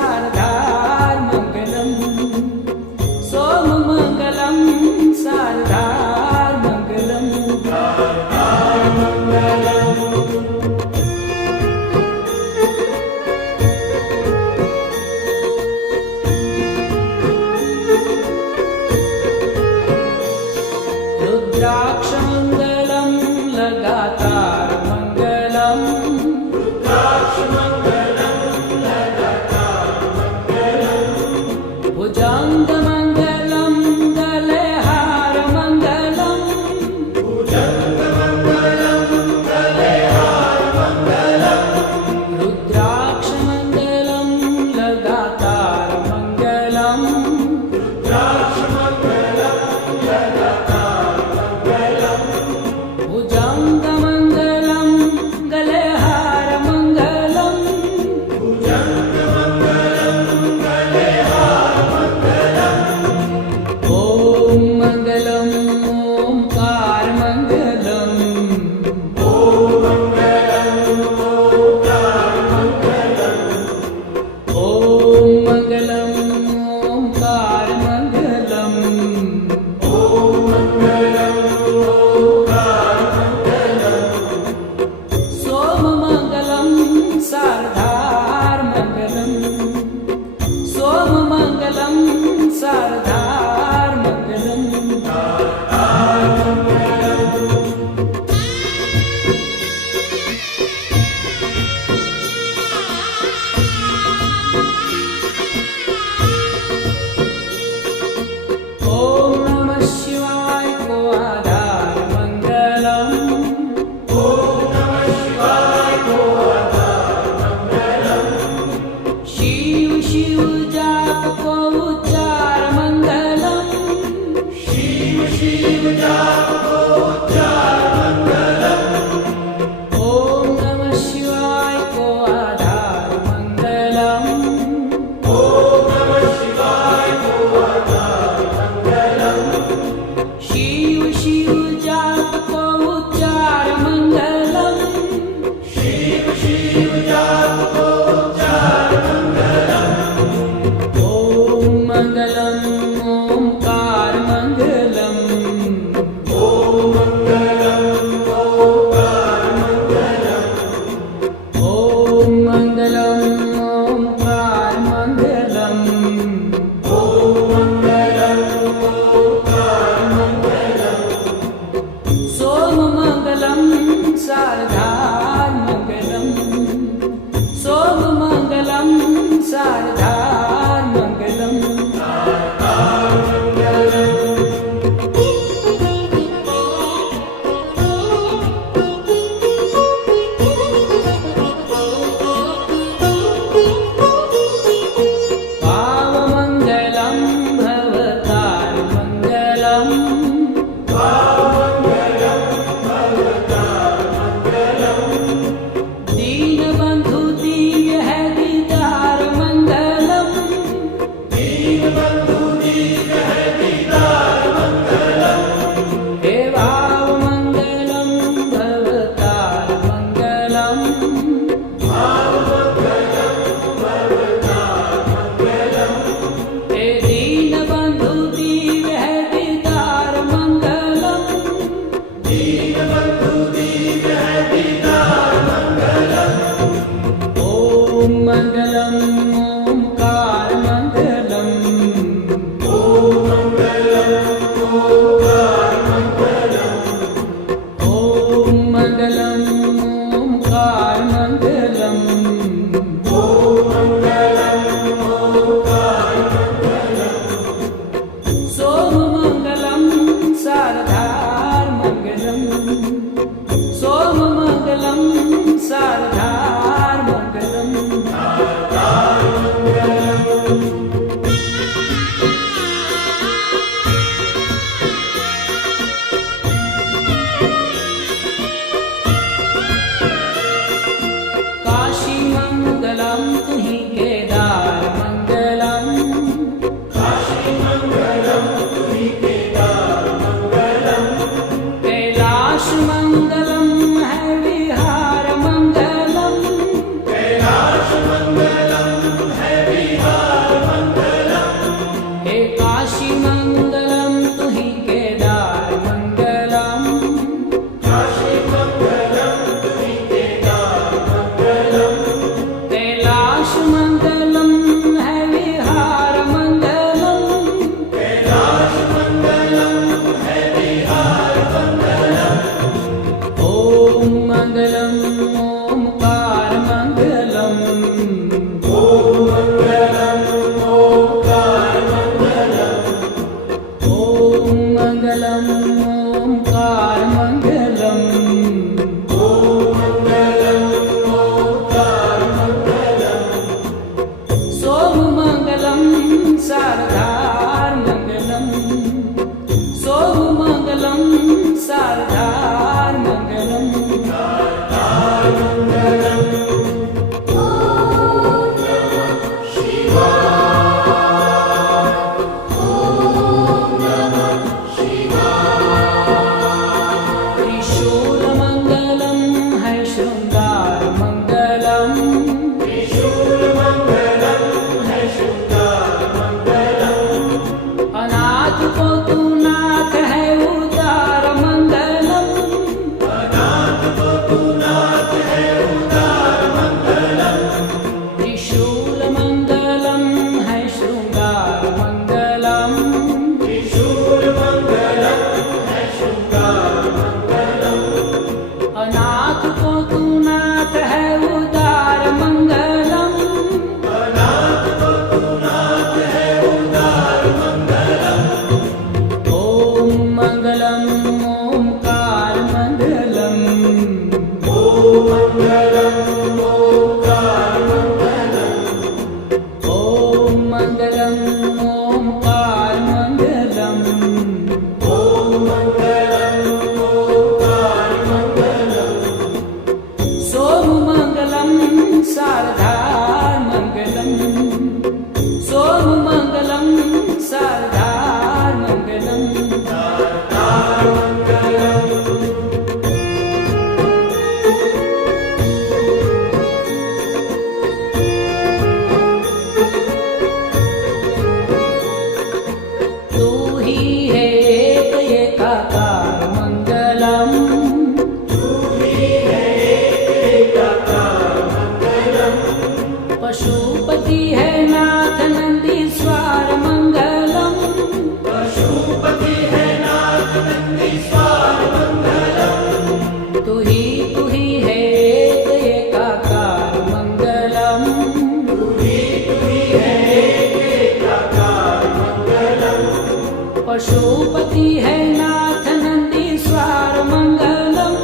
सारदार्मङ्गलम् सोममङ्गलं सारदार्मङ्गलम् रुद्राक्षमङ्गलं लगातारमङ्गलम् भुजङ्गमङ्गलं गले हारमङ्गलम् रुद्राक्षमङ्गलं लगातारमङ्गलम् भुजङ्गमङ्गलं गले हारमङ्गलम् ॐ मङ्गलम् ओङ्कारमङ्गलम् ॐ मङ्गलम् ओङ्कारमङ्गलम् सोममङ्गलं सारदार्मङ्गलम् सोममङ्गलं सारदार्मङ्गलम् ॐ नमः शिवाय को आधारमङ्गलम् शिव शिव जाप को उच्चारमङ्गलम् ॐ नमः शिवाय को आधारमङ्गलम् शिव शिव जाप को उच्चारमङ्गलम् हे काशी मंगलम तुहि केदार मंगलम कैलाश मंगलम है विहार मंगलम ओम मंगलम ओमकार मंगलम ओम मंगलम ओमकार मंगलम सोम मंगलम शारदार मंगलम सोम मंगलम शारदार मंगलम त्रिशूल मंगलम है श्रृंगार मंगलम अनाथ को तू नाथ है उदार मंगलम त्रिशूल मंगलम है श्रृंगार मंगलम अनाथ को तू नाथ है उदार मंगलम ओम मंगलम ओमकार मंगलम ओम मंगलम ओमकार मंगलम सोम मंगलम शारदार मंगलम सोम मंगलम शारदार मंगलम तू ही है एक एकाकार मंगलम पशुपति है नाथ नंदीश्वर मंगलम तू ही है एक एकाकार मंगलम पशुपति है नाथ नंदीश्वर मंगलम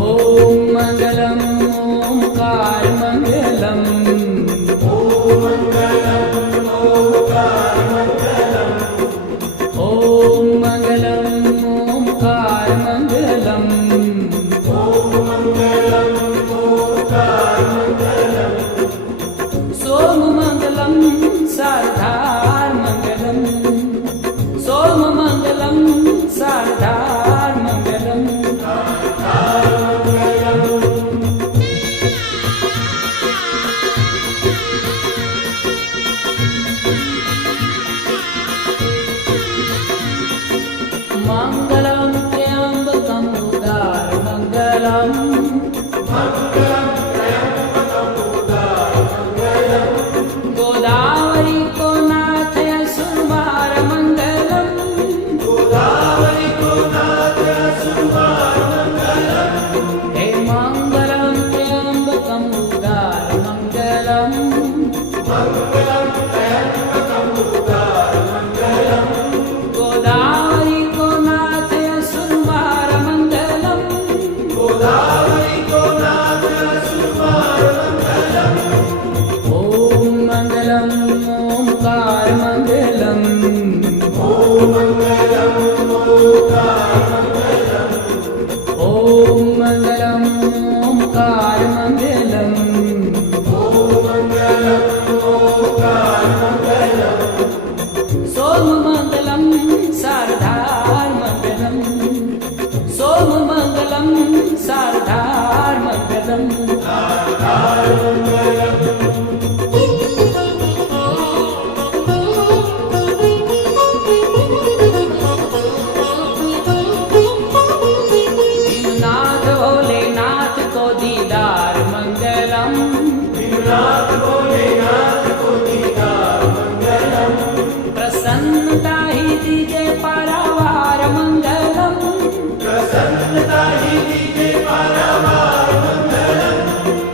ओम मंगलम ओमकार मंगलम ओम मंगलम ओमकार मंगलम सोम मंगलम शारदार मंगलम सोम मंगलम शारदार मंगलम मंगलम त्र्यंबकम उदार मंगलम गोदावरी को नाथ असुरवार मंगलम हे मंगलम त्र्यंबकम उदार मंगलम गोदावरी को नाथ असुरवार मंगलम भीमनाथ भोलेनाथ को दीदार मंगलम, भीमनाथ भोलेनाथ को दीदार मंगलम, प्रसन्नता ही दीजे पारावार मंगलम, प्रसन्नता ही दीजे पारावार मंगलम,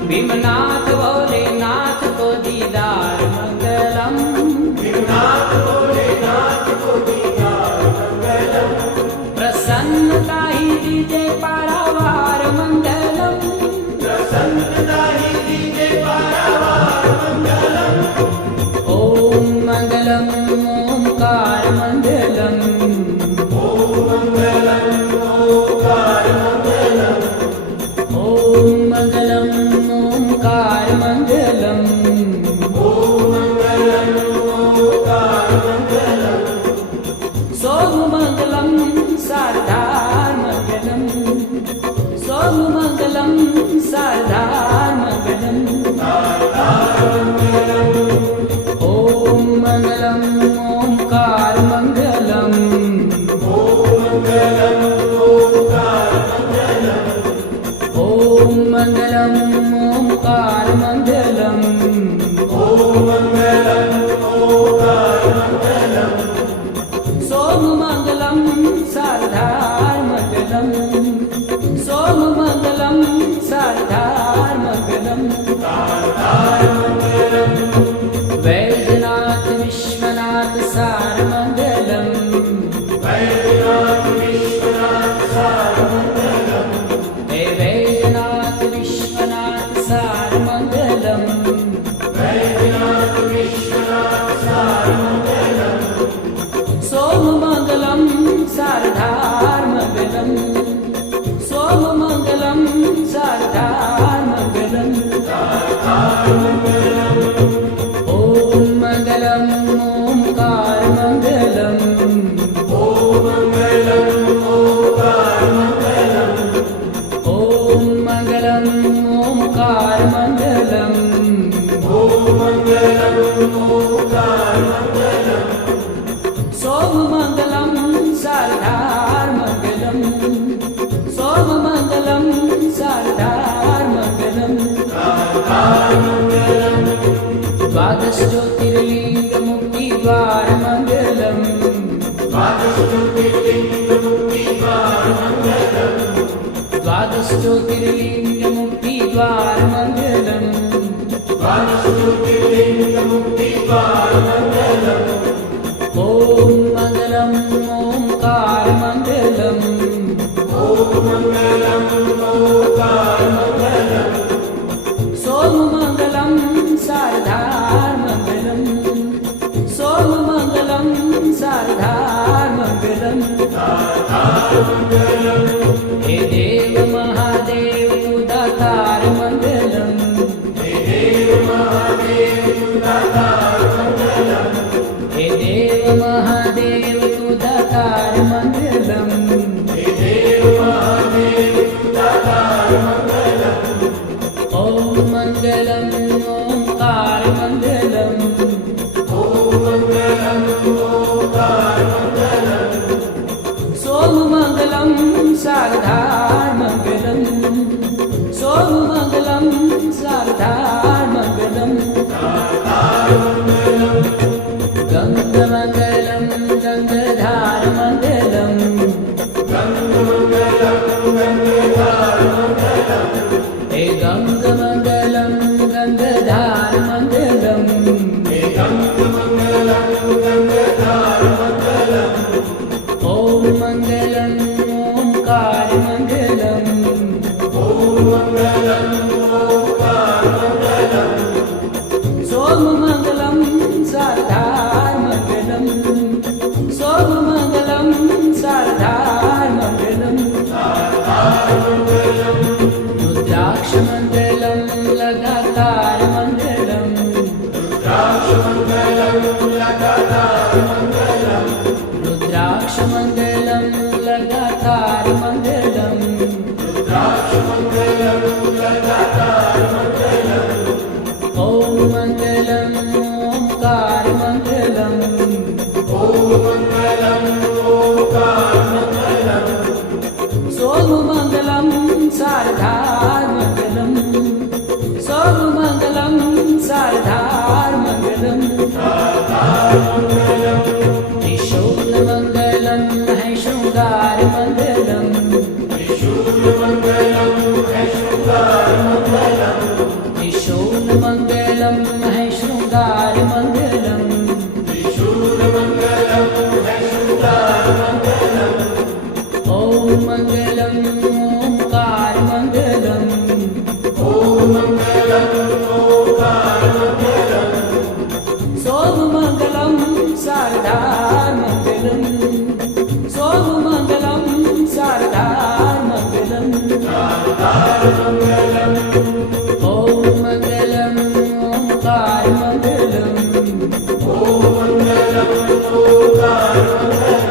भीमनाथ भोलेनाथ को दीदार मंगलम, भीमनाथ भोलेनाथ को दीदार मंगलम, प्रसन्नता ही दीजे पारावार मंगलम, प्रसन्नता ही दीजे पारावार मंगलम, ओम मंगलम ओंकार मंगलम, ओम मंगलम ओंकार मंगलम, ओम मंगलम ओंकार मंगलम, ओम मंगलम ओंकार मंगलम, सोम मंगलम शारदार मंगलम, सोम मंगलम शारदार मंगलम, ओम मंगलम ओंकार मंगलम, ओम मंगलम ओंकार मंगलम, ओम मंगलम ओंकार मंगलम, ओम मंगलम ओंकार मंगलम, सोम मंगलम शारदार मंगलम, सोम मंगलम शारदार मंगलम, वैद्यनाथ विश्वनाथ सार मंगलम, वैद्यनाथ विश्वनाथ सार मंगलम, हे वैद्यनाथ विश्वनाथ सार मंगलम, वैद्यनाथ विश्वनाथ सार मंगलम, सोम मंगलम शारदार मंगलम, सोम मंगलम शारदार मंगलम, ओम मंगलम ओंकार मंगलम, ओम मंगलम ओंकार मंगलम, ओम मंगलम ओंकार मंगलम, ओम मंगलम ओंकार मंगलम, सोम मंगलम शारदार मंगलम, सोम मंगलम शारदार मंगलम, द्वादश ज्योतिर्लिंग मुक्ति द्वार मंगलम, द्वादश ज्योतिर्लिंग मुक्ति द्वार मंगलम, द्वादश ज्योतिर्लिंग मुक्ति द्वार मंगलम, द्वादश ज्योतिर्लिंग मुक्ति द्वार मंगलम, ओम मंगलम ओंकार मंगलम, ओम मंगलम ओंकार मंगलम, सोम मंगलम शारदार मंगलम, सोम मंगलम शारदार मंगलम, हे देव महादेव दातार मंगलम, हे देव महादेव दातार मंगलम, हे देव महादेव दातार मंगलम, हे देव महादेव दातार मंगलम, ओम मंगलम ओंकार मंगलम, ओम मंगलम ओंकार मंगलम, सोम मंगलम शारदार मंगलम, सोम मंगलम शारदार मंगलम, गंग मंगलम गंगधार मंगलम, गंग मंगलम गंगधार मंगलम, हे गंग मंगलम गंगधार मंगलम, हे गंग मंगलम गंगधार मंगलम, ओम मंगलम ओंकार मंगलम, ओम मंगलम ओंकार मंगलम, सोम मंगलम शारदार मंगलम, सोम मंगलम शारदार मंगलम, रुद्राक्ष मंगलम लगातार मंगलम, रुद्राक्ष मंगलम लगातार मंगलम, रुद्राक्ष मंगलम लगातार मंगलम, रुद्राक्ष मंगलम लगातार सोममङ्गलं शारदामङ्गलम् सोममङ्गलं शारदामङ्गलम् ॐ मङ्गलम् ओङ्कारमङ्गलम् ॐ मङ्गलम् ओङ्कारमङ्गलम्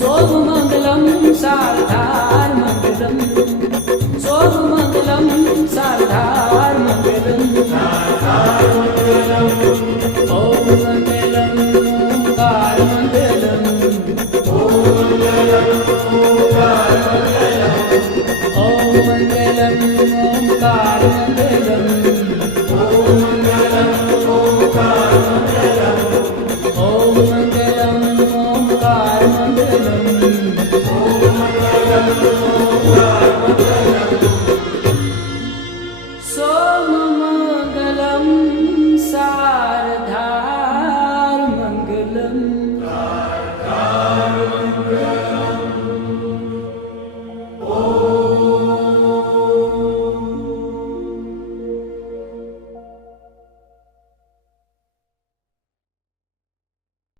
सोममङ्गलं शारदामङ्गलम् सोममङ्गलं शारदामङ्गलम् ॐ मङ्गलम् ओङ्कारमङ्गलम्